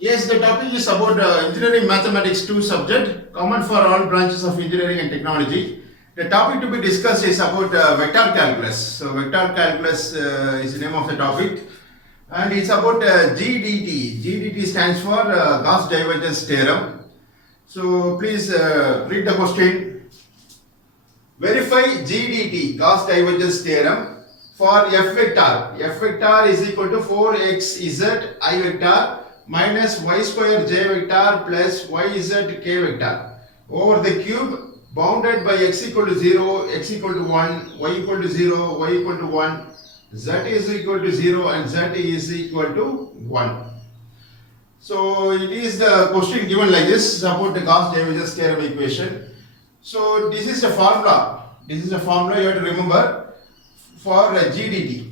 Yes, the topic is about engineering mathematics 2 subject, common for all branches of engineering and technology. The topic to be discussed is about vector calculus. So, vector calculus is the name of the topic, and it's about GDT. GDT stands for Gauss divergence theorem. So, please read the question. Verify GDT, Gauss divergence theorem, for F vector. F vector is equal to 4xz I vector minus y square j vector plus yz k vector over the cube bounded by x equal to 0, x equal to 1, y equal to 0, y equal to 1, z is equal to 0 and z is equal to 1. So it is the question given like this about the Gauss divergence theorem equation. So this is the formula. This is the formula you have to remember for GDT.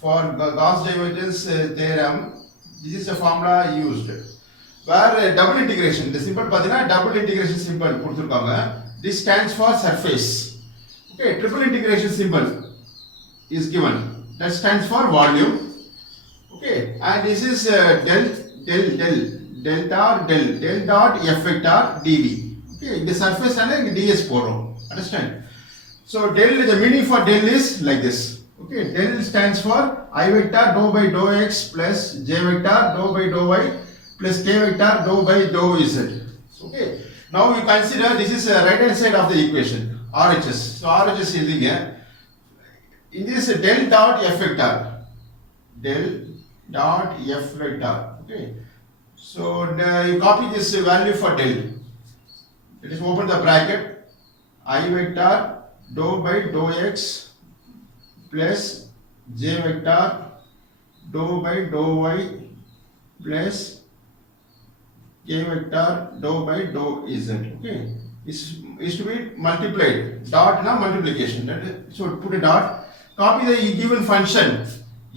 For the Gauss divergence theorem, this is the formula used. Where double integration, the symbol pathina double integration symbol kuduthirukanga. This stands for surface. Okay, triple integration symbol is given. That stands for volume. Okay, and this is del dot f vector dv. Okay, the surface and ds poro. Understand? So del, the meaning for del is like this. Okay, del stands for I vector dou by dou x plus j vector dou by dou y plus k vector dou by dou z. Okay, now you consider this is right hand side of the equation, RHS. So RHS is here. In this del dot f vector, del dot f vector. Okay, so you copy this value for del. It is open the bracket. I vector dou by dou x plus j vector dou by dou y plus k vector dou by dou z. Okay, is to be multiplied. Dot na multiplication. That is, so put a dot. Copy the given function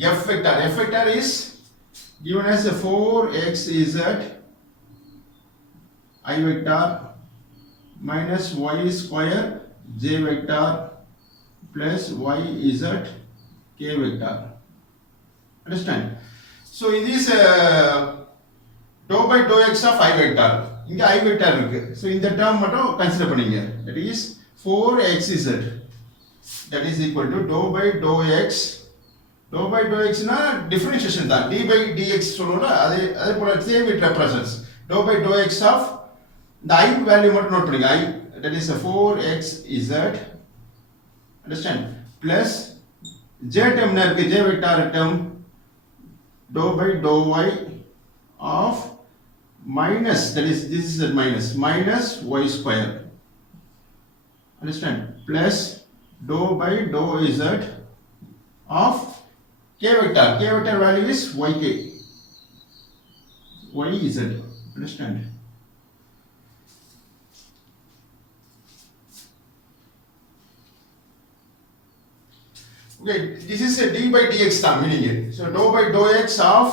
f vector. F vector is given as a 4xz I vector minus y square j vector plus yz k vector. Understand? So in this dou by dou x of I vector, இங்க I vector இருக்கு. So இந்த term மட்டும் consider பண்ணீங்க. That is 4xz. That is equal to dou by dou x. Dou by dou x na differentiation தான். d by dx சொல்லுவோம்ல, அதே போல same it represents. Dou by dou x of the I value மட்டும் note பண்ணுங்க. I, that is 4xz. Understand? Plus j term na irukku, j vector term dou by dou y of minus, that is this is a minus y square. Understand? Plus dou by dou z of k vector. K vector value is yk, yz. Understand? Okay, this is a d by dx term meaning it. So dou by dou x of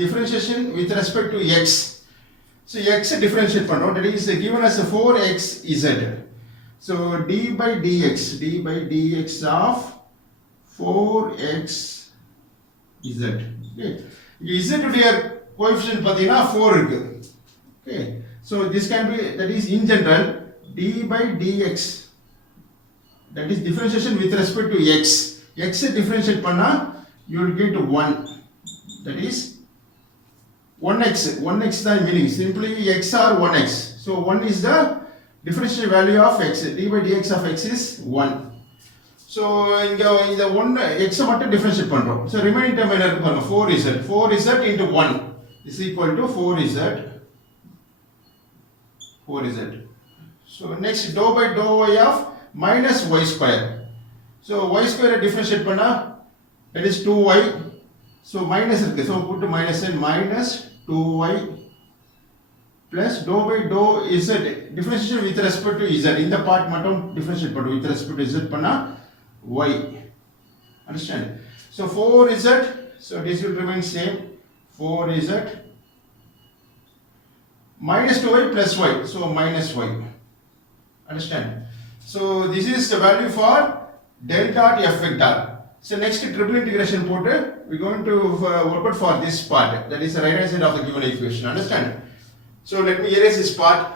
differentiation with respect to x. So x differentiate pannom, that is given as a 4xz. So d by dx of 4xz. Okay, z உடைய coefficient பாத்தீங்கன்னா 4 இருக்கு. Okay, so this can be, that is in general d by dx, that is differentiation with respect to x. X differentiate பண்ணா you will get 1, that is 1x தான் meaning, simply x or 1x. So 1 is the differential value of x. d by dx of x is 1. So இங்க இந்த 1 x மட்டும் differentiate பண்றோம். So remaining term என்ன இருக்கு பாருங்க, 4z into 1 is equal to 4z. So next dou by dou y of minus y square. So y square differentiate பண்ணா that is 2y. So minus இருக்கு, so put minus and minus 2y plus dou by dou z, differentiation with respect to z. இந்த part மட்டும் differentiate பண்ணும் with respect to z பண்ணா y. Understand? So 4z, so this will remain same, 4z minus 2y plus y, so minus y. Understand? So this is the value for del dot f vector. So next triple integration போட்டு we going to work out for this part, that is the right hand side of the given equation. Understand? So let me erase this part.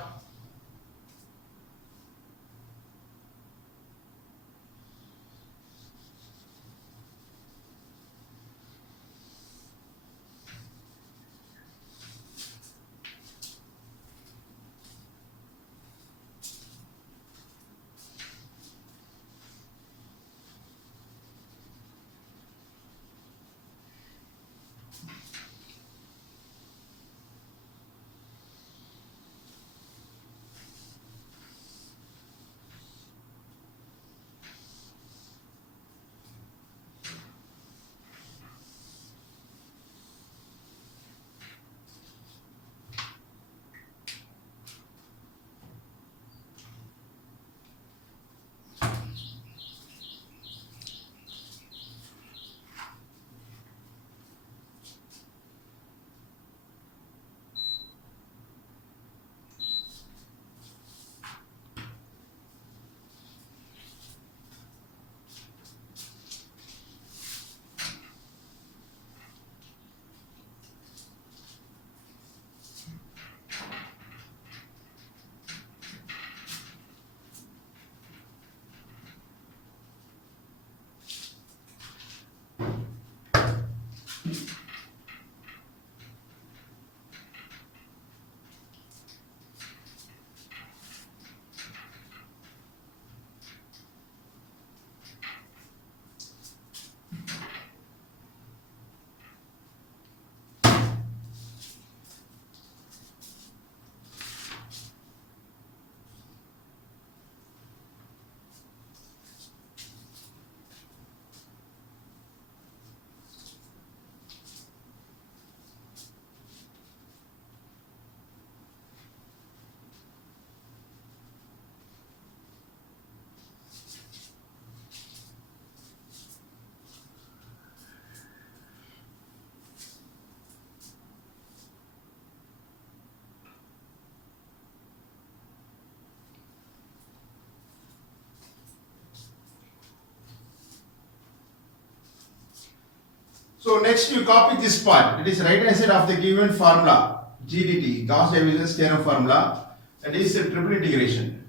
So next you copy this part, that is right hand side of the given formula, GDT, Gauss-Division's theorem formula, that is a triple integration.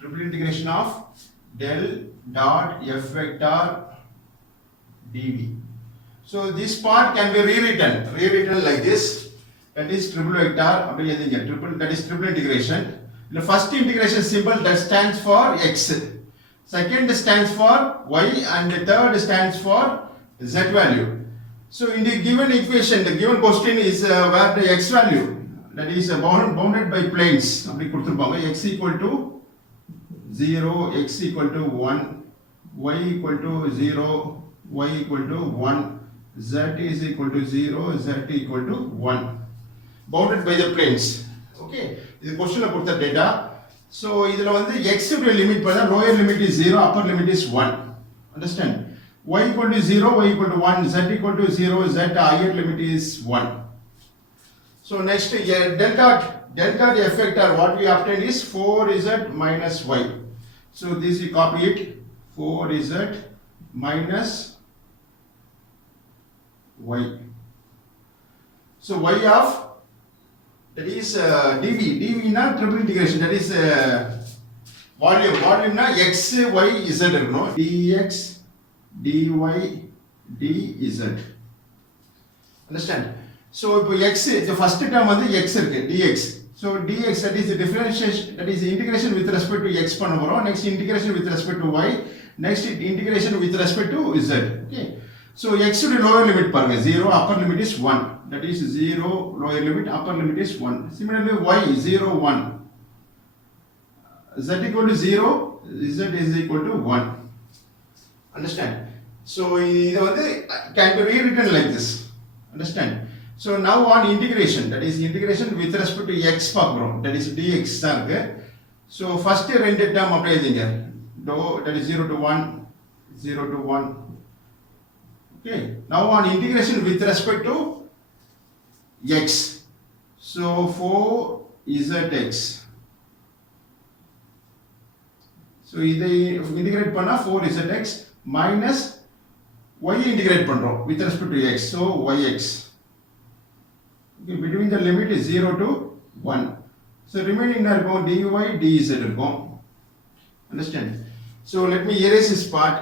Triple integration of del dot f vector dv. So this part can be rewritten like this, that is triple vector, triple, that is triple integration. The first integration symbol that stands for x. Second stands for y and the third stands for z value. So in the given equation, the given question is where the x value, that is bounded by planes. X equal to 0, x equal to 1, y equal to 0, y equal to 1, z is equal to 0, z equal to 1. Bounded by the planes. Okay, this question about the data. So, this is x limit, lower limit is 0, upper limit is 1. Understand? Y equal to 0, y equal to 1, z equal to 0, z higher limit is 1. So, next, del dot f vector, what we obtained is 4z minus y. So, this you copy it, 4z minus y. So, y of, that is dv na triple integration, that is volume na x y z no, dx dy dz. Understand? So if x, the first term is x dx. So dx, that is the differentiation, that is the integration with respect to x panna, next integration with respect to y, next integration with respect to z. Okay. So x to the lower limit 0, upper limit is 1. That is 0, lower limit, upper limit is 1. Similarly, y 0, 1. Z equal to 0, z is equal to 1. Understand? So this can be rewritten like this. Understand? So now on integration, that is integration with respect to x that is dx. So first rendered term apply that is 0 to 1, 0 to 1. Okay. Now on integration with respect to x. So 4zx. So இதை integrate பண்ணா 4zx minus y integrate பண்றோம் with respect to x. So yx. Okay, between the limit is 0 to 1. So remaining என்ன இருக்கும் dy dz இருக்கும். Understand? So let me erase this part.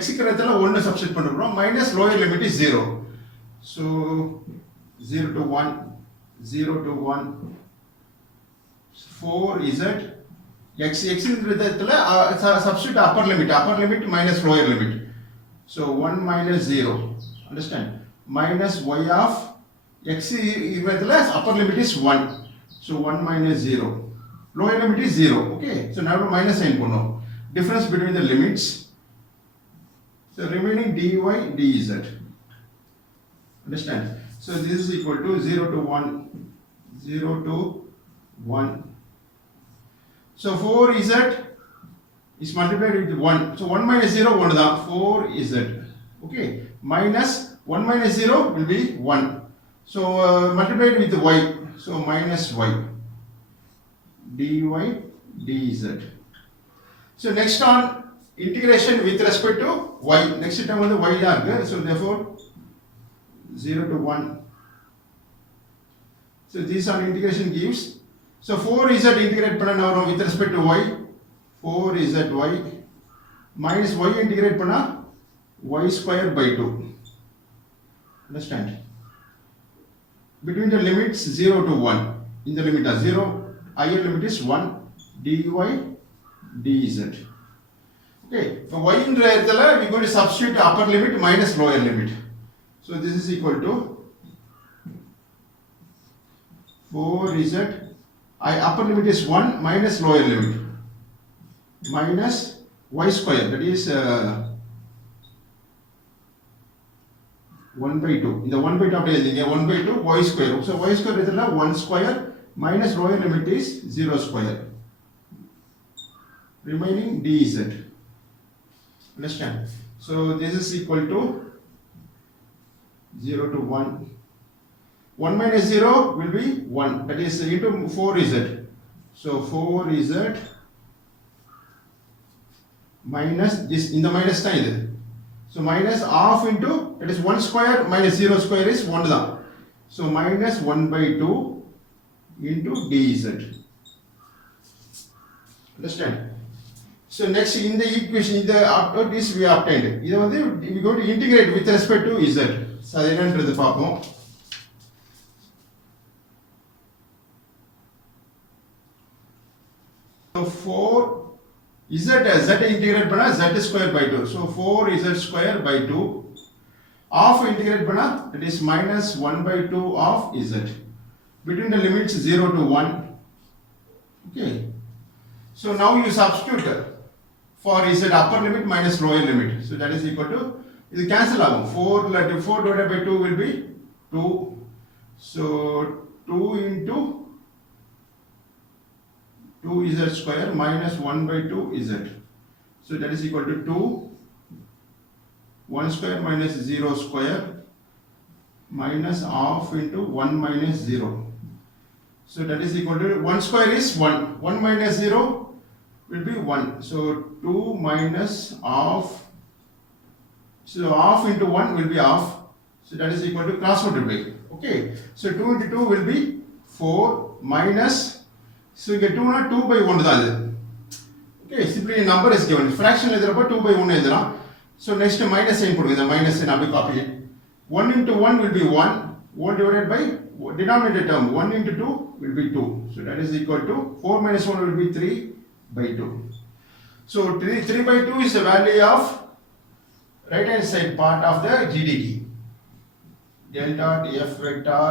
x க்கு இடத்துல 1 substitute பண்றோம் minus lower limit is 0. So 0 to 1, 0 to 1. 4z x இடத்துல substitute upper limit minus lower limit. So 1 minus 0. Understand? Minus y of x இடத்துல upper limit is 1. So 1 minus 0. Lower limit is 0. Okay. So now minus sign பண்ணோம். Difference between the limits. So remaining dy dz. Understand? So this is equal to 0 to 1, 0 to 1. So 4z is multiplied with 1. So 1 minus 0, 1 da. 4z. Okay. Minus 1 minus 0 will be 1. So multiplied with y. So minus y. dy dz. So next on integration with respect to y. Next term on the y da irukku. So therefore 0 to 1. So this on integration gives. So 4z integrate பண்ணா வரும் with respect to y. 4zy minus y integrate பண்ணா y square by 2. Understand? Between the limits 0 to 1. In the limit of 0, higher limit is 1 dy dz. Okay, for y in இடத்துல we going to substitute upper limit minus lower limit. So this is equal to 4z upper limit is 1 minus lower limit minus y square, that is 1 by 2. In the 1 by 2 அப்படியே எழுதிங்க 1 by 2 y square. So y square இதெல்லாம் 1 square minus lower limit is 0 square. Remaining dz. Understand? So this is equal to 0 to 1. 1 minus 0 will be 1, that is into 4z. So 4z minus this, in the minus sign. So minus half into, that is 1 square minus 0 square is 1 da. So minus 1 by 2 into dz. Understand? So next in the equation, in the after this we obtained. இதை வந்து we going to integrate with respect to z. So அது என்னன்றது பார்ப்போம். So 4 z integrate பண்ணா z square by 2. So 4z square by 2. Half integrate பண்ணா that is minus 1 by 2 of z. Between the limits 0 to 1. Okay. So now you substitute for z upper limit minus lower limit. So that is equal to, இது cancel ஆகும். 4 divided by 2 will be 2. So 2 into 2z square minus 1 by 2z. So that is equal to 2. 1 square minus 0 square minus half into 1 minus 0. So that is equal to 1 square is 1. 1 minus 0 will be 1. So 2 minus half. So half into 1 will be half. So that is equal to cross multiply. Okay. So 2 into 2 will be 4 minus. So you get 2 na 2 by 1 தான் இது. Okay, simply a number is given. Fraction எழுதுறப்ப 2 by 1 எழுதலாம். So next minus sign போடுங்க. இந்த minus sign அப்படியே copy it. 1 into 1 will be 1. 1 divided by denominator term. 1 into 2 will be 2. So that is equal to 4 minus 1 will be 3 by 2. So 3 by 2 is the value of right hand side part of the GDT. Del dot F vector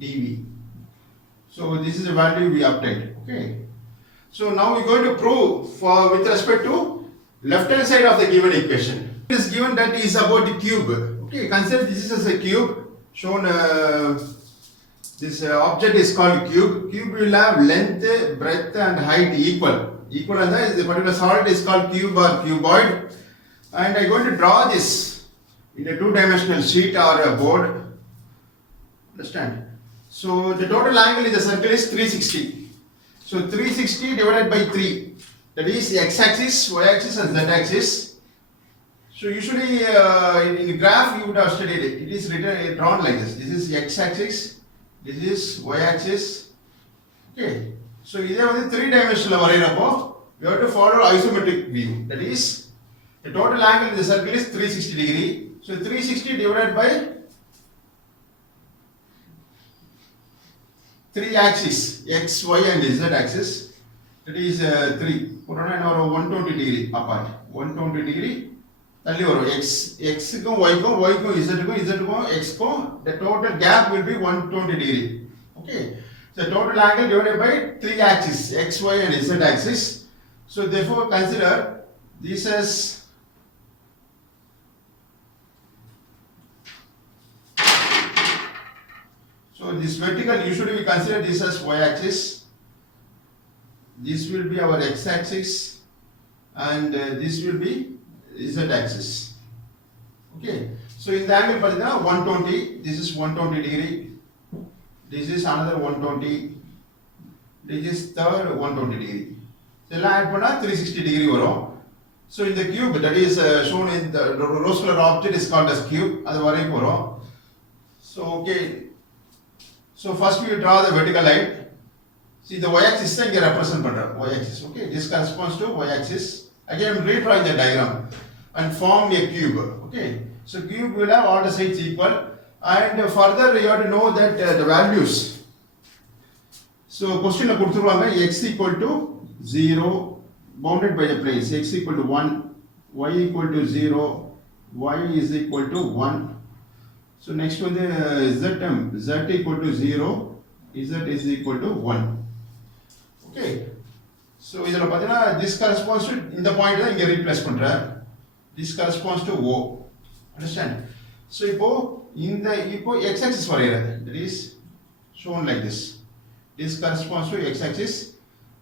dV. So this is the value we obtained. Okay. So now we're going to prove for with respect to left hand side of the given equation. It is given that is about the cube. Okay. Consider this is as a cube shown. This object is called cube. Cube will have length, breadth, and height equal. Equal, and the particular solid is called cube or cuboid. And I'm going to draw this in a two-dimensional sheet or a board. Understand? So the total angle in the circle is 360. So 360 divided by 3, that is x-axis, y-axis and z-axis. So usually in graph you would have studied it. It is written drawn like this. This is x-axis, this is y-axis. Okay. So இதே வந்து 3 dimensional வரையறப்போ we have to follow isometric view. That is the total angle in the circle is 360 degree. So 360 divided by 3 axis, x, y and z axis, that is 3. போறோம்னா என்ன வரும் 120 degree apart. 120 degree தள்ளி வரும் x க்கும் y க்கும் z க்கும் x க்கும் the total gap will be 120 degree. Okay. So total angle divided by 3 axis, x, y and z axis. So therefore consider this as so this vertical usually we consider this as y axis. This will be our x axis and this will be z axis. Okay. So in the angle padina 120, this is 120 degree. This is another 120. This is third 120 degree. So add panna 360 degree varum. So in the cube that is shown in the rose color object is called as cube. Adu varai porom. So okay. So first we draw the vertical line. See the y-axis is here represent pandra y-axis. Okay, this corresponds to y-axis. Again I am redrawing the diagram and form a cube. Okay, so cube will have all the sides equal, and further you have to know that the values. So question la kuduthuruvanga x equal to 0 bounded by the planes x equal to 1, y equal to 0, y is equal to 1. So next one z equal to 0, z is equal to 1. Okay. So idhula pathina this corresponds to in the point la inga replace pandra. This corresponds to O. Understand? So ipo x axis varairadhu, that is shown like this. This corresponds to x axis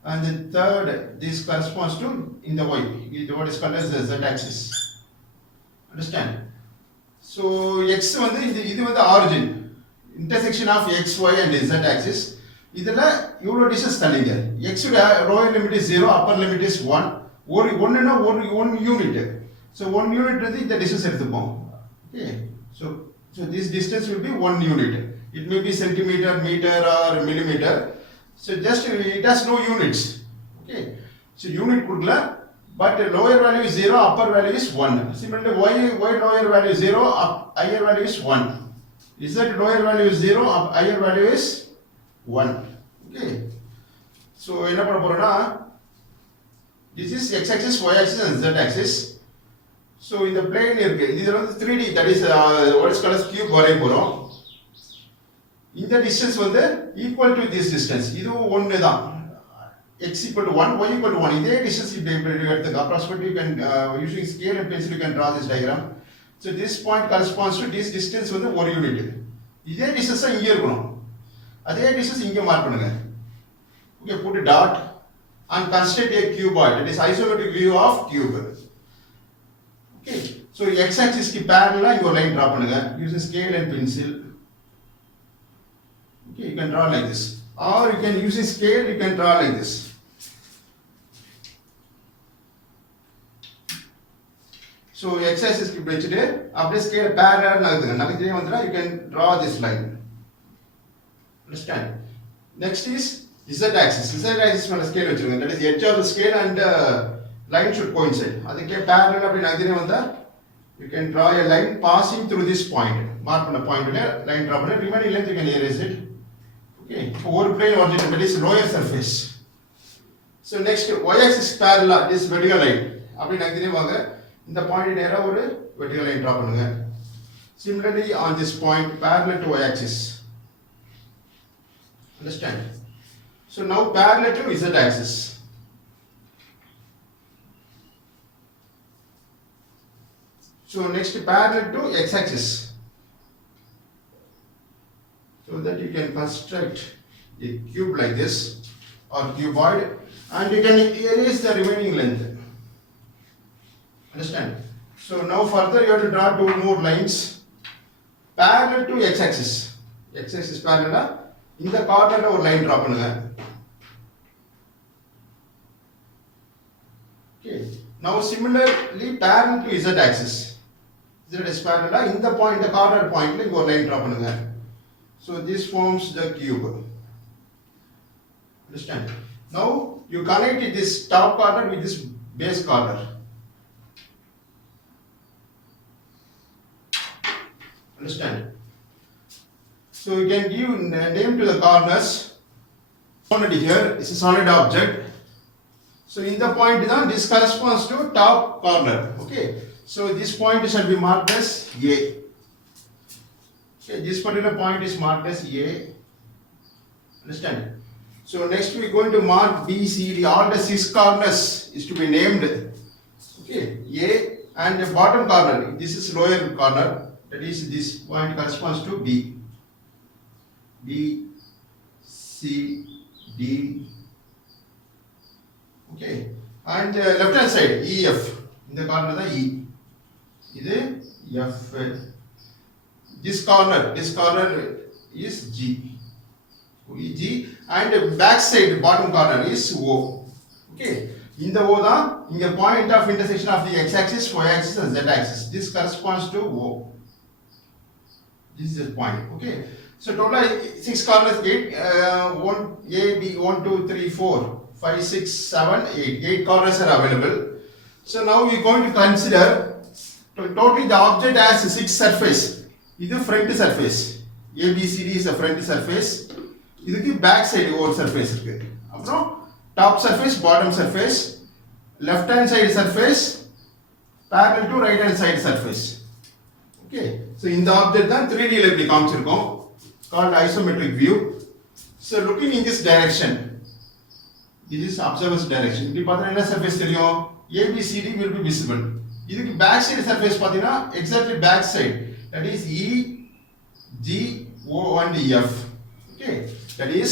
and the third this corresponds to in the y. What is called as the z axis. Understand? So x வந்து இது வந்து origin intersection of x, y and z axis. இதல இவ்வளவு distance தள்ளிங்க. x உடைய lower limit is 0, upper limit is 1. ஒரு ஒண்ணுனா one unit. So 1 unit வந்து இந்த distance எடுத்துப்போம். Okay. So this distance will be 1 unit. It may be centimeter, meter or millimeter. So just it has no units. Okay. So unit கொடுக்கல. But lower value is 0, upper value is 1. Similarly, y lower value is 0, higher value is 1. Z lower value is 0, higher value is 1. Okay. So, enna panna porona? This is x axis, y axis and z axis. So, in the plane irukku. This is 3D, that is what is called as cube varai porom. In the distance வந்து equal to this distance. இது ஒண்ணு தான். X equal to 1, y equal to 1. இதே distance approximately you can using scale and pencil you can draw this diagram. So this point corresponds to this distance வந்து 1 unit. இதே distance இங்க இருக்கணும். அதே distance இங்க மார்க் பண்ணுங்க. Okay, put a dot and construct a cuboid. That is isometric view of cube. Okay, so x axis க்கு parallel இங்க ஒரு line draw பண்ணுங்க using scale and pencil. Okay, you can draw like this, or you can use a scale, you can draw like this. So x axis க்கு வெச்சிட்டு அப்படியே scale parallel நகர்த்திட்டே வந்தா you can draw this line. Understand? Next is z axis. Z axis மேல scale வெச்சிருங்க. That is edge of the scale and line should coincide. அதுக்கே parallel அப்படி நகர்த்திட்டே வந்தா you can draw a line passing through this point. Mark பண்ண பாயிண்ட்ல line draw பண்ண remaining length you can erase it. Okay, over plane origin, that is lower surface. So next y axis parallel, this vertical line. அப்படி நகர்த்திட்டே வாங்க. இந்த point நேரா ஒரு vertical line draw பண்ணுங்க. Similarly on this point parallel to y axis. Understand? So now parallel to z axis. So next parallel to x axis. So that you can construct a cube like this or cuboid and you can erase the remaining length. Understand? So now further you have to draw two more lines parallel to x axis. X axis parallel in the corner ஒரு line draw பண்ணுங்க. Now similarly parallel to z axis. Z is parallel in the point, the corner point la ஒரு line draw பண்ணுங்க. So this forms the cube. Understand? Now you connect this top corner with this base corner. Understand? So you can give name to the corners. Already here is a solid object. So in the point this corresponds to top corner. Okay. So this point shall be marked as A. Okay. This particular point is marked as A. Understand? So next we are going to mark B, C, D. All the 6 corners is to be named. Okay. A and the bottom corner. This is lower corner. That is this point corresponds to B. B, C, D. Okay. And left hand side EF. In the corner the E. This F. This corner is G. G and back side bottom corner is O. Okay. In the O in the point of intersection of the x axis, y axis and z axis. This corresponds to O. This is the point. Okay. So total 6 corners, 8, 1, A, B, 1, 2, 3, 4, 5, 6, 7, 8. 8 corners are available. So now we are going to consider totally the object has 6 surface. This is the front surface. A, B, C, D is a front surface. This is the back side over surface. Top surface, bottom surface, left hand side surface, parallel to right hand side surface. Okay. So in the object then 3D level காமிச்சிருக்கோம் called isometric view. So looking in this direction, this is observer's direction. இப்படி பார்த்தா என்ன surface தெரியும்? ABCD will be visible. இதுக்கு back side surface பார்த்தீங்கன்னா exactly back side, that is E, G, O and F. Okay, that is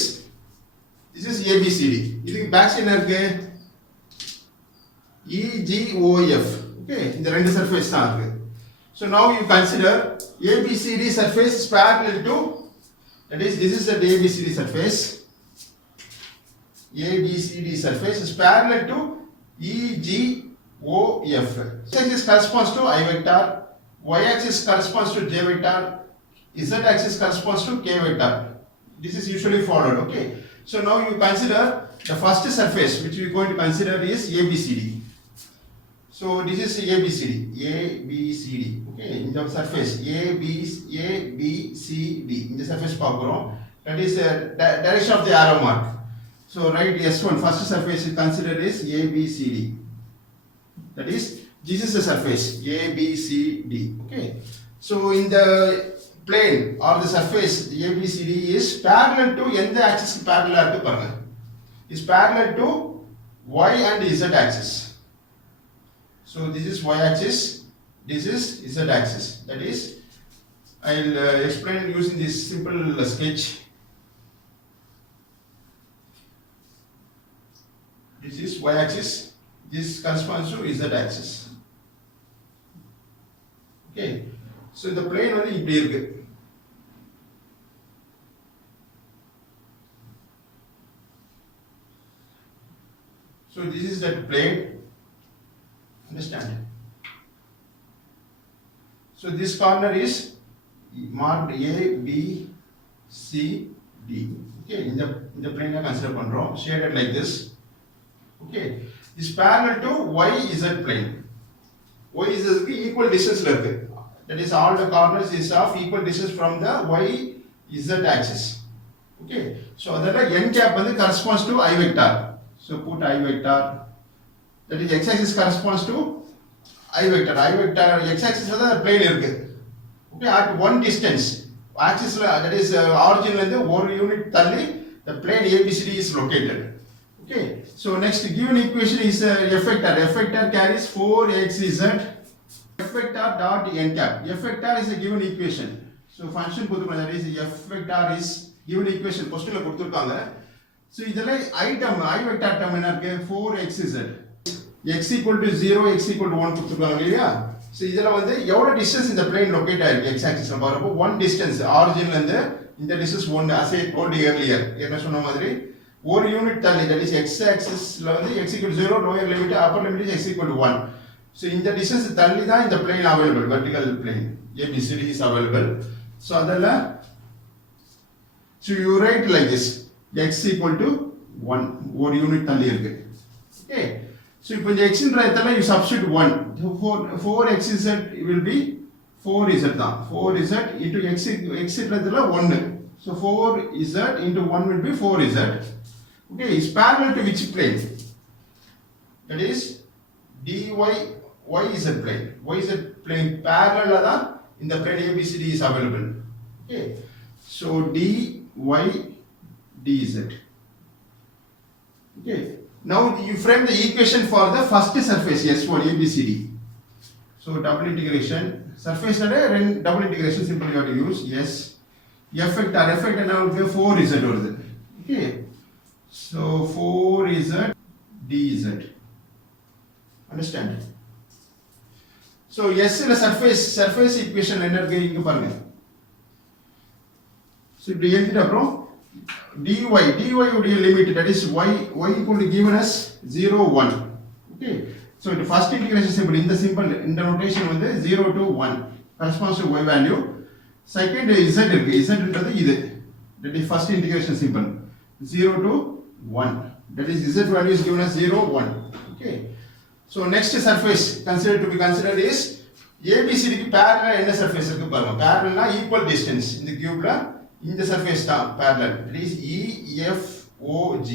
this is ABCD. இதுக்கு back side என்ன இருக்கு? E, G, O, F. Okay, இந்த ரெண்டு surface தான் இருக்கு. So now you consider ABCD surface is parallel to, that is this is the ABCD surface. ABCD surface is parallel to EG OF. X-axis corresponds to I vector, y-axis corresponds to j vector, z-axis corresponds to k vector. This is usually followed. Okay. So now you consider the first surface which we are going to consider is ABCD. So this is ABCD. ABCD. Okay. In the surface ABCD. In the surface பார்க்கிறோம். That is the direction of the arrow mark. So write S1. First surface is considered is ABCD. That is this is the surface ABCD. Okay. So in the plane or the surface ABCD is parallel to எந்த axis parallel இருக்கு பாருங்க. Is parallel to y and z axis. So this is y axis, this is z axis. That is I'll explain using this simple sketch. This is y axis, this corresponds to z axis. Okay. So the plane வந்து இப்படி இருக்கு. So this is that plane. Understand? So this corner is marked A, B, C, D. Okay, in the plane I consider பண்றோம் shaded like this. Okay, is parallel to YZ plane. YZ க்கு equal distance ல இருக்கு. That is all the corners is of equal distance from the YZ axis. Okay, so அதனால n cap வந்து corresponds to I vector. So put I vector. That is x-axis corresponds to I vector. I vector x-axis la plane irukku. Okay, at one distance axis la, that is origin la irundhu one unit thalli the plane ABCD is located. Okay, so next given equation is f vector. F vector carries 4xz. F vector dot n cap. F vector is a given equation. So function கொடுத்திருக்காங்க, that is f vector is given equation question la கொடுத்திருக்காங்க. So இதெல்ல I vector term என்ன இருக்கு? 4xz. x equal to 0, x equal to 1 கொடுத்திருக்காங்க இல்லையா? So இதெல்லாம் வந்து எவ்வளவு distance இந்த plane locate ஆயிருக்கு x axis ல பாருங்க. one distance origin ல இருந்து இந்த distance 1 as I told earlier. என்ன சொன்ன மாதிரி ஒரு யூனிட் தள்ளி, that is x axisல வந்து x equal to 0, lower limit, upper limit is x equal to 1. So இந்த distance தள்ளி தான் இந்த plane available, vertical plane ABCD is available. So அதல்ல, so you write like this, x equal to 1, ஒரு unit தள்ளி இருக்கு. Okay, so இப்போ இந்த x ன்ற இடத்துல you substitute 1, 4xz will be 4z தான், 4z into x ன்ற இடத்துல 1, so 4z into 1 will be 4z. Okay, is parallel to which plane? That is dy yz plane. Yz plane parallel தான் இந்த plane ABCD is available. Okay, so dy dz. Okay, now you frame the equation for the first surface S1 ABCD. So double integration, surface double integration simply you have to use s f vector என்ன வந்து 4z வருது. Okay, so 4z dz. Understand? So s ல surface equation என்ன இருக்கு இங்க பாருங்க. So இப்படி எழுதிட்டு அப்புறம் dy உடைய limit, that is y equal to given as 0 1. Okay, so the first integration symbol in the symbol in the notation வந்து 0 to 1 corresponds to y value. Second z இருக்கு, z ன்றது இது, that is first integration symbol 0 to 1, that is z value is given as 0 1. Okay, so next surface considered to be considered is ABCD க்கு parallel என்ன surface இருக்கு பாருங்க. parallel னா equal distance, இந்த கியூப்ல இந்த surface தான் parallel, that is EFOG.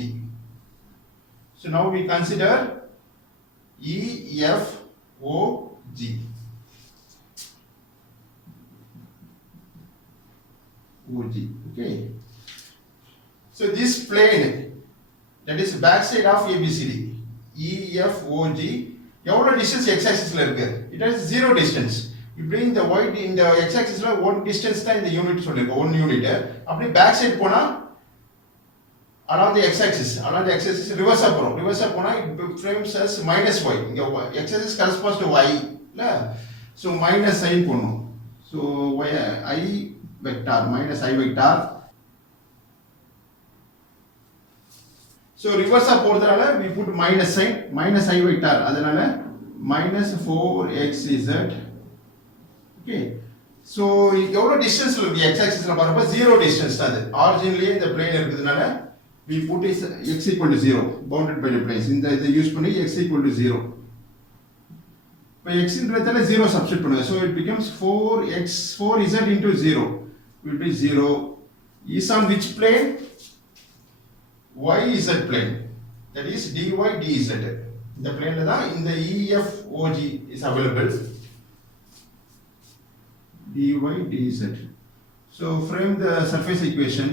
So now we consider EFOG. OG. Okay, so this plane, that is backside of ABCD, EFOG, எவ்வளவு distance x axis ல இருக்கு? It has 0 distance. You bring the y in the x axis ல 1 distance தான் இந்த unit சொல்லிருக்கு, 1 unit. அப்படி back side போனா along the x axis ரிவர்ஸா போனா it frames as minus y. இங்க x axis corresponds to y இல்ல, so minus sign போடணும். So y I vector minus I vector. So reverse போறதுனால we put minus sign, minus I vector, அதனால minus 4xz. Okay, so எவ்வளவு டிஸ்டன்ஸ்ல இருக்கு x axisல பாருங்க, 0 distance தான் அது. ஆரிஜின்லயே இந்த plane இருக்குதுனால we put is x equal to 0, bounded by the planes. இந்த இதை யூஸ் பண்ணி x equal to 0. இப்போ x ன்றதால 0 சப்ஸ்டிட் பண்ணுங்க, so it becomes 4z into 0 will be 0 is on which plane? YZ plane, that is dy dz. இந்த plane ல தான் இந்த EFOG is available, dy dz. So frame the surface equation.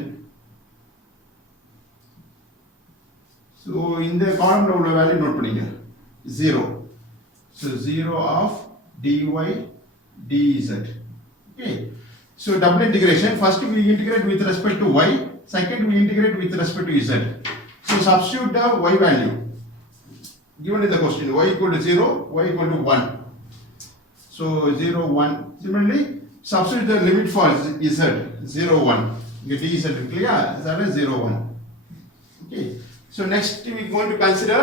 So இந்த காலம்ல உள்ள value note பண்ணிங்க 0. So 0 of dy dz. Okay, so double integration, first we integrate with respect to y, second we integrate with respect to z. So substitute the y value given in the question, y equal to 0, y equal to 1. So 0 1, similarly substitute the limit for z 0 1, get dz clear, that is 0 1. Okay, so next we are going to consider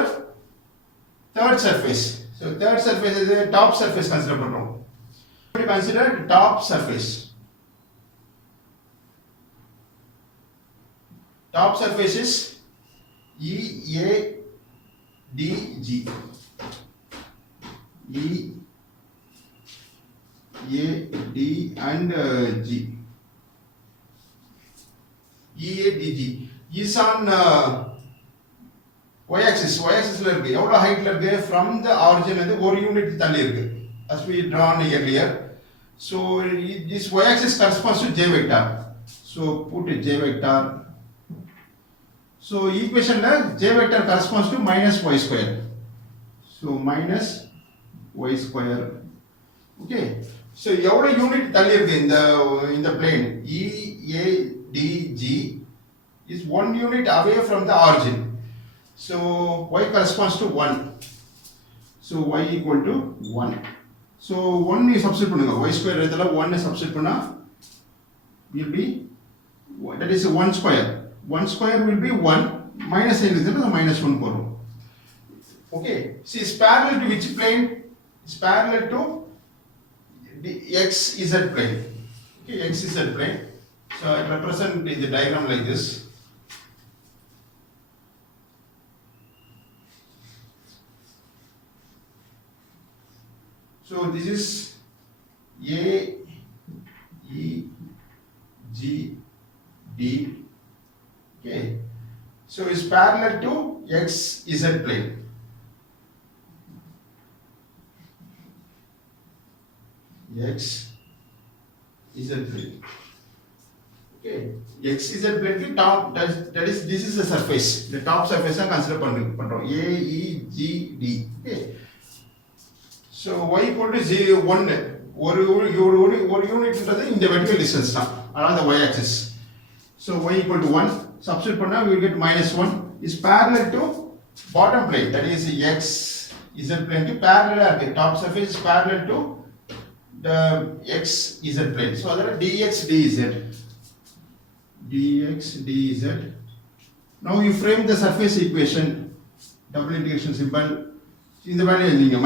third surface. So third surface is the top surface consider பண்றோம். We consider top surface. Top surface is EADG. EAD and G. EADG is on y axis ல இருக்கு. எவ்வளவு ஹைட்ல இருக்கு? from the origin வந்து ஒரு unit தள்ளி இருக்கு, as we drawn earlier. So this y axis corresponds to j vector, so put a j vector. So equation ல j vector corresponds to minus y square, so minus y square. Okay, so எவ்வளவு unit தள்ளி இருக்கு இந்த plane EADG is 1 unit away from the origin. So y corresponds to 1. So y equal to 1. So 1 நீ substitute பண்ணுங்க, y square இடத்துல 1 substitute பண்ணா will be, that is 1 square. 1 square will be 1 minus sign is minus 1 போறோம். Okay, see it's parallel to which plane? It's parallel to the xz plane. Okay, xz plane. So I represent in the diagram like this. So this is A, E, G, D. Okay. So it's parallel to xz plane. xz plane. Okay. xz plane ki top that is this is the surface. The top surface are consider பண்றோம். A, E, G, D. Okay. So y equal to 0, 1 ஒரு யூனிட்ன்றது இந்த vertical distance தான் along the y axis. So y equal to 1 substitute பண்ணா we will get minus 1 is parallel to bottom plane, that is x z plane க்கு parallel இருக்கு. Top surface is parallel to the x z plane. So அதனால dx dz now you frame the surface equation, double integration symbol இந்த value எழுதிங்க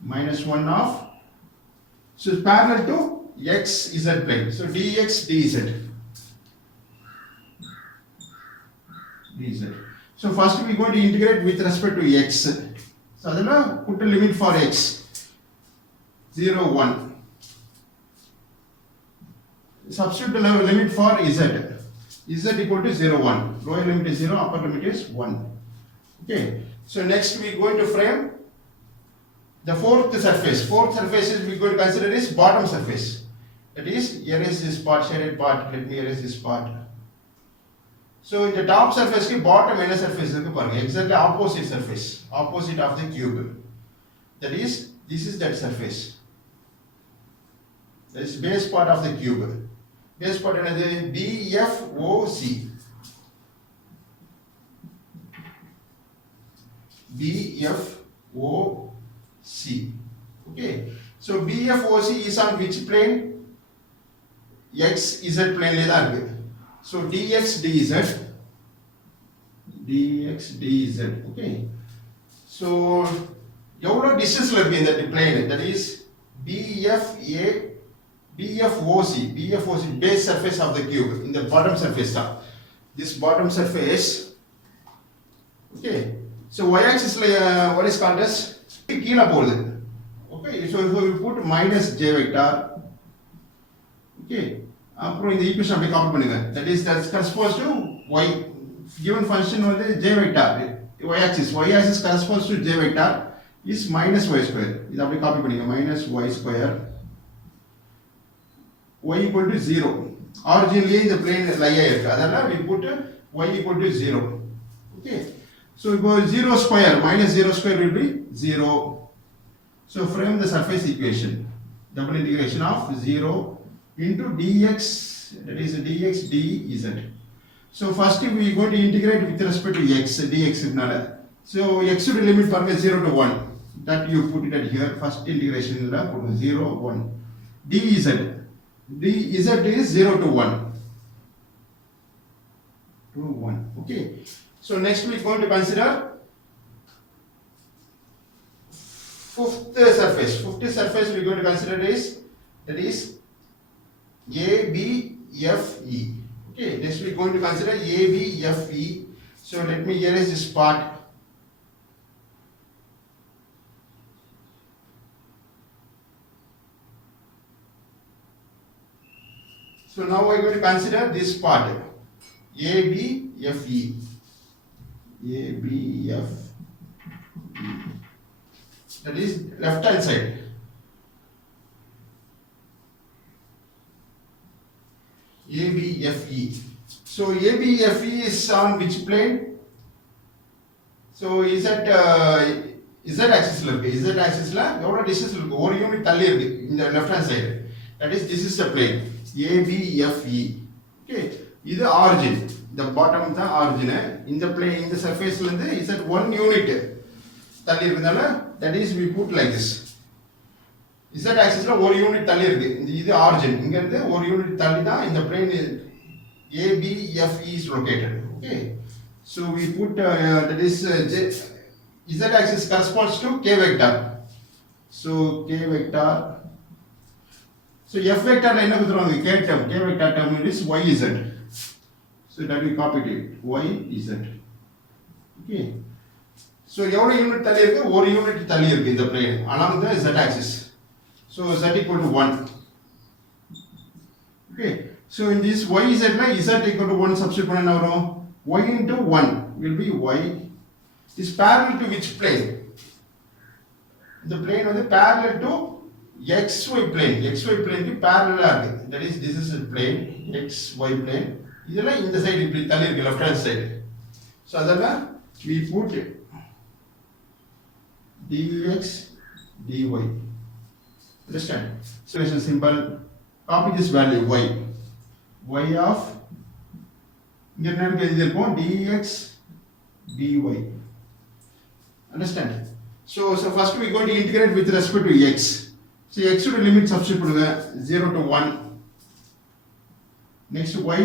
minus 1 of, so it's parallel to x z plane, so dx dz. So first we are going to integrate with respect to x. So adala put a limit for x 0 1, substitute the limit for z equal to 0 1, lower limit is 0, upper limit is 1. Okay, so next we are going to frame the fourth surface is we are going to consider is bottom surface, that is erase this part, shaded part, let me erase this part. So in the top surface ki bottom என்ன surface இருக்கு பாருங்க, exactly opposite surface, opposite of the cube, that is this is that surface, that is base part of the cube. Base part என்னது BFOC, BFOC. Okay, so BFOC is on which plane? XZ plane ல தான் இருக்கு. So dx dz, okay. So எவ்வளவு distance ல இருக்கு இந்த plane, that is BFOC base surface of the cube, in the bottom surface தான், this bottom surface. Okay, so y axis ல what is called as கீழ போகுது. Okay, so we put minus j vector. Okay, அப்புறம் இந்த equation அப்படியே copy பண்ணுங்க, that is that corresponds to y given function வந்து j vector, y axis corresponds to j vector is minus y square. இது அப்படியே copy பண்ணுங்க, minus y square, y equal to 0. Originally இந்த plane lie ஆயிருக்கு, அதனால we put y equal to 0. Okay, so இப்போ 0 square minus 0 square will be 0. So frame the surface equation, double integration of 0 into dx, that is dx dz. So first we are going to integrate with respect to x, dx nala. So x to limit from 0 to 1, that you put it at here, first integration la put 0 1, dz is 0 to 1 to 1. Okay, so next we are going to consider fifth surface we are going to consider is, that is ABFE. Okay, next we are going to consider ABFE. So let me erase this part. So now we are going to consider this part, ABFE. That is left hand side. ABFE. So ABFE is on which plane? So is that z axis la irukku, z axis la evlo distance irukku, ஒரு unit தள்ளி இருக்கு இந்த left hand side, that is this is the plane ABFE. Okay, இது origin, the bottom the origin, இந்த plane இந்த surface ல இருந்து z 1 unit தள்ளி இருக்கனால, that is we put like this, z axis ல ஒரு யூனிட் தள்ளி இருக்கு, இது origin, இங்க இருந்து ஒரு யூனிட் தள்ளி தான் இந்த plane ABFE is located. Okay, So we put that is z axis corresponds to k vector. So k vector. So f vector என்ன கொடுத்துருவாங்க k term, k vector term is yz. So that we copied it, yz. Okay. So எவ்வளவு unit தள்ளி இருக்கு? ஒரு unit தள்ளி இருக்கு இந்த plane along the z axis. So z equal to 1. Okay. So in this yz ல z equal to 1 substitute பண்ணா என்ன வரும்? Y into 1 will be y is parallel to which plane? The plane வந்து parallel to xy plane. xy plane க்கு parallel ஆ இருக்கு. That is this is a plane, xy plane. இதெல்லாம் இந்த side இப்படி தள்ளி இருக்கு left hand side. So அதெல்லாம் we put dx dy. Understand? So it's a simple copy this value y. Y of இங்க என்ன எழுதிருப்போம் dx dy. Understand? So first we going to integrate with respect to x. So x ஓட limit substitute பண்ணுங்க 0 to 1. Next y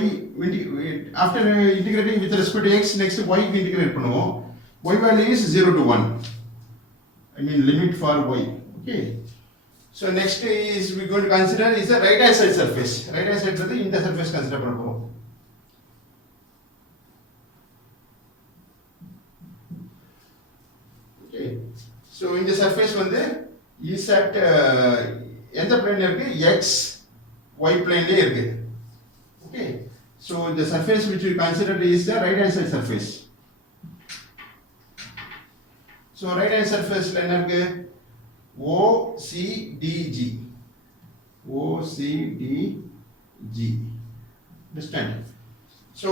after integrating with respect to x, next y க்கு integrate பண்ணுவோம். Y value is 0 to 1. I mean limit for y. Okay. So next is we going to consider is the right hand side surface. Right hand side வந்து இந்த surface consider பண்ண போறோம். Okay. So in the surface வந்து is at எந்த plane இருக்கு? X y plane ல இருக்கு. Okay. So the surface which we consider is the right hand side surface. So right hand surface ல என்ன இருக்கு? OCDG. OCDG. Understand? So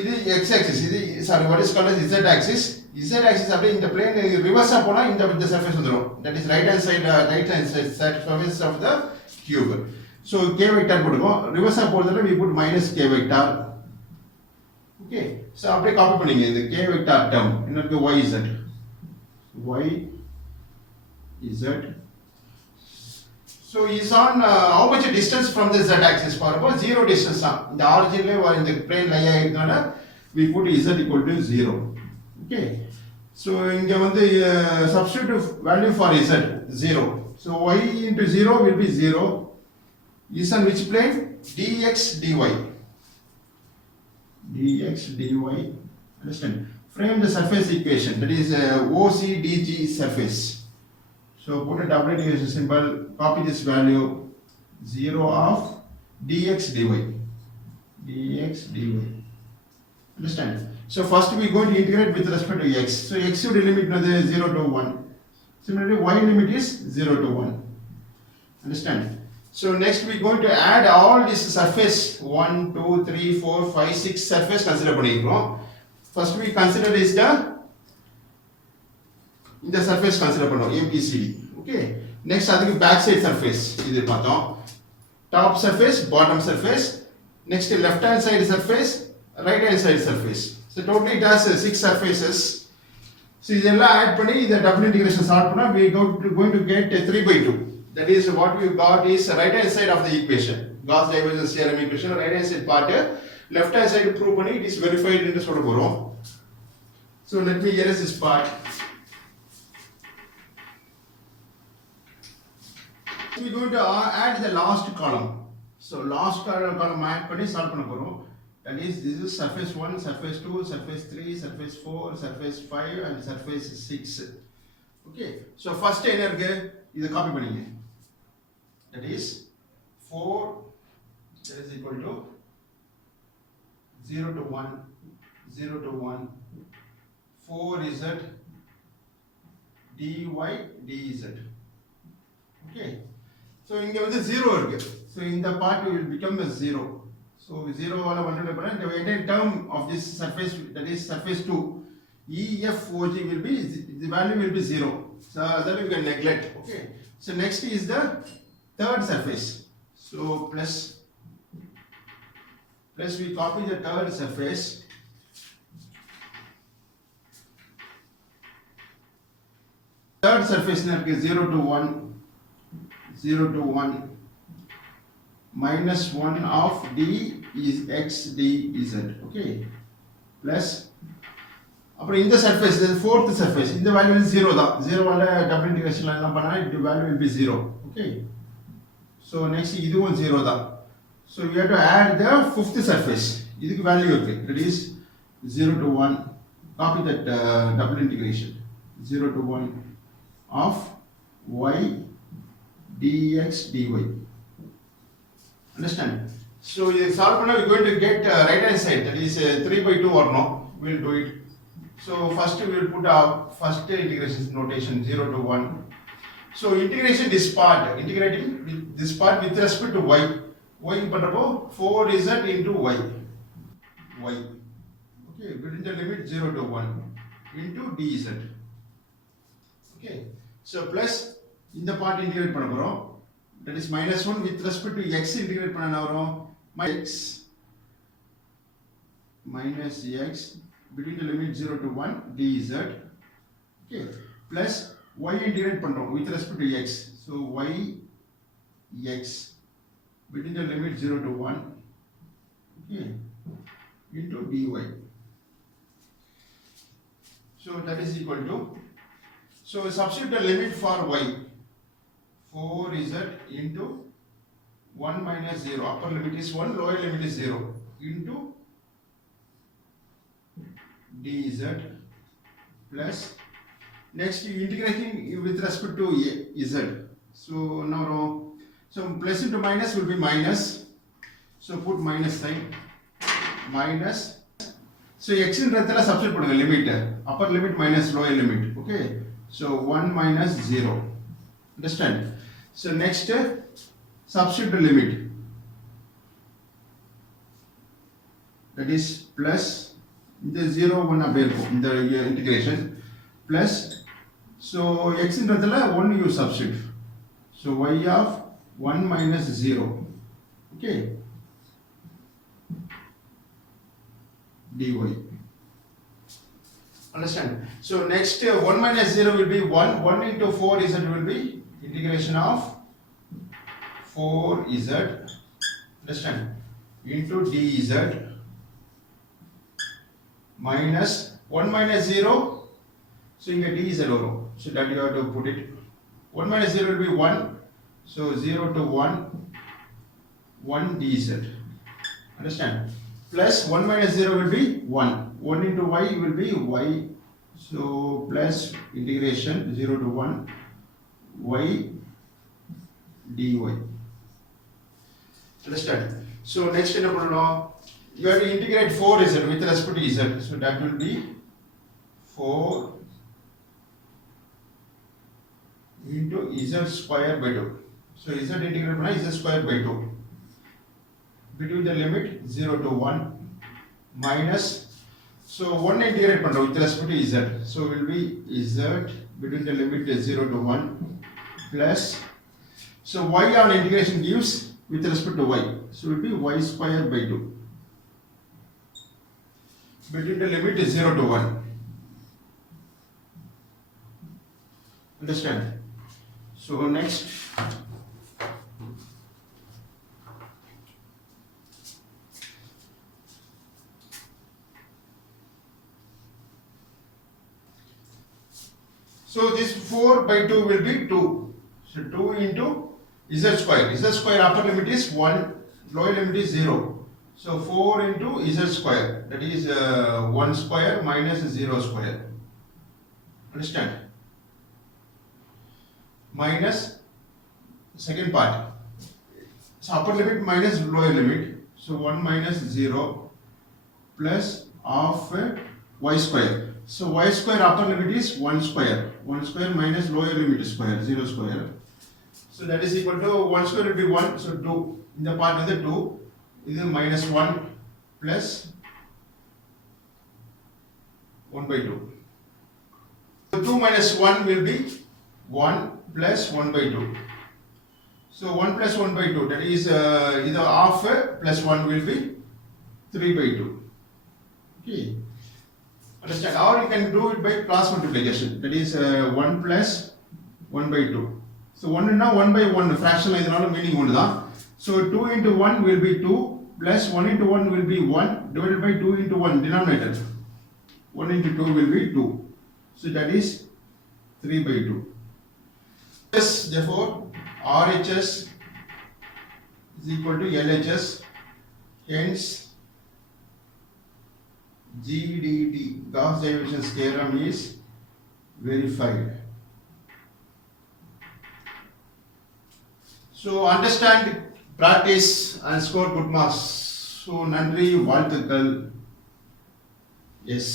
இது x axis, இது sorry what is called as z axis. Z axis அப்படியே இந்த plane reverse போனா இந்த surface வந்துரும். That is right hand side surface of the cube. So k vector போடுவோம். reverse போறதுல we put minus k vector. Okay. So அப்படியே copy பண்ணீங்க இந்த k vector term இன்னொரு yz. yz. So is on how much distance from the z axis பாருங்க 0 distance தான். இந்த origin ல இந்த plane lie ஆயிருந்தனால we put z equal to 0. Okay. So இங்க வந்து substitute value for z 0. So y into 0 will be 0. Is on which plane? dx dy. dx dy. Understand? Frame the surface equation, that is OCDG surface. So put a double integration symbol, copy this value 0 of dx dy. dx dy. Understand? So first we are going to integrate with respect to x. So x should limit 0 to 1. Similarly y limit is 0 to 1. Understand? So next we are going to add all this surface 1, 2, 3, 4, 5, 6 surface consider பண்ணிக்கிறோம். First we consider is the surface consider பண்ணுவோம் ABCD. Okay. Next அதுக்கு back side surface இது பார்த்தோம். Top surface, bottom surface. Next left hand side surface, right hand side surface. So totally it has 6 surfaces. So இதெல்லாம் add பண்ணி இந்த double integration solve பண்ணா we going to get 3/2. That is what we got is right hand side of the equation. Gauss divergence theorem equation right hand side part, left hand side prove பண்ணி it is verified என்று சொல்ல போறோம். So let me erase this part. We are going to add the last column. So last column add பண்ணி solve பண்ண போறோம். That is this is surface 1, surface 2, surface 3, surface 4, surface 5 and surface 6. Okay. So first என்ன இருக்கு? இத copy பண்ணீங்க. That is 4 that is equal to 0 to 1 0 to 1 4z dy dz. Okay. So இங்க வந்து 0 இருக்கு. So இந்த part will become a 0. So 0 வால multiply பண்ணா the entire term of this surface, that is surface 2, EFOG will be, the value will be 0. So that we can neglect. Okay. So next is the third surface. So plus we copy the third surface. Third surface na 0 to 1 0 to 1 minus 1 of d is x dz. Okay, plus அப்புறம் இந்த surface இது fourth surface இந்த value வந்து 0 தான் 0 வால double இன்டகிரேஷன்ல என்ன பண்ணா இந்த value will be 0. Okay, so next இதுவும் 0 தான். So you have to add the fifth surface. இதுக்கு வேல்யூ இருக்கு, that is 0 to 1. Copy that double integration 0 to 1 of y dx dy. Understand? So you solve பண்ணா we are going to get right hand side, that is 3 by 2 or no, we will do it. So first we will put our first integration notation 0 to 1. So integration this part, integrating with this part with respect to y. Y பண்றப்போ 4z into y. Okay, within the limit 0 to 1 into dz. Okay, so plus in the part integrate பண்ண போறோம், that is minus 1 with respect to x integrate பண்ண வரும் minus x between the limit 0 to 1 dz. Okay, plus y integrate பண்றோம் with respect to x, so y x between the limit 0 to 1, okay, into dy. So that is equal to, so substitute the limit for y 4z into 1 minus 0, upper limit is 1, lower limit is 0, into dz plus next you integrating with respect to z. So now so plus into minus will be minus, so put minus sign minus. So xன்றதெல்லாம் substitute பண்ணுங்க limit, upper limit minus lower limit. Okay, so 1 minus 0. Understand? So next substitute the limit, that is plus the 0 1 அப்படியே இருக்கும் இந்த integration plus, so x ன்றதெல்ல 1 you substitute, so y of 1 minus 0. Okay, dy. Understand? So next 1 minus 0 will be 1 into 4z will be integration of 4z, understand, into dz minus 1 minus 0, so inga dz varum, so that you have to put it. 1 minus 0 will be 1, so 0 to 1 dz, understand, plus 1 minus 0 will be 1 into y will be y, so plus integration 0 to 1 y dy. Understand? So next என்ன பண்ணனும், you have to integrate 4z with respect to z, so that will be 4 into z square by 2. So z integrate பண்ணா z square by 2 between the limit 0 to 1 minus, so 1 integrate பண்றோம் with respect to z, so will be z between the limit 0 to 1 plus, so y on integration gives with respect to y, so will be y square by 2 between the limit 0 to 1. Understand? So next so this 4 by 2 will be 2, so 2 into z square, upper limit is 1, lower limit is 0, so 4 into z square, that is 1 square minus 0 square. Understand? Minus second part, so upper limit minus lower limit, so 1 minus 0 plus of y square, so y square upper limit is 1 square minus lower limit square 0 square, so that is equal to 1 square will be 1, so 2 in the part of the 2 is minus 1 plus 1 by 2, so 2 minus 1 will be 1 plus 1 by 2, so 1 plus 1 by 2, that is either half plus 1 will be 3 by 2. Okay, understand? Or you can do it by cross multiplication, that is 1 plus 1 by 2, so 1 na 1 by 1 fraction இதனால meaning ஒன்று தான், So 2 into 1 will be 2 plus 1 into 1 will be 1 divided by 2 into 1 denominator. 1 into 2 will be 2. So that is 3 by 2. Yes, therefore RHS is equal to LHS. Hence GDT, Gauss Division theorem, is verified. So understand, practice and score good marks. So நன்றி வாழ்த்துக்கள். Yes.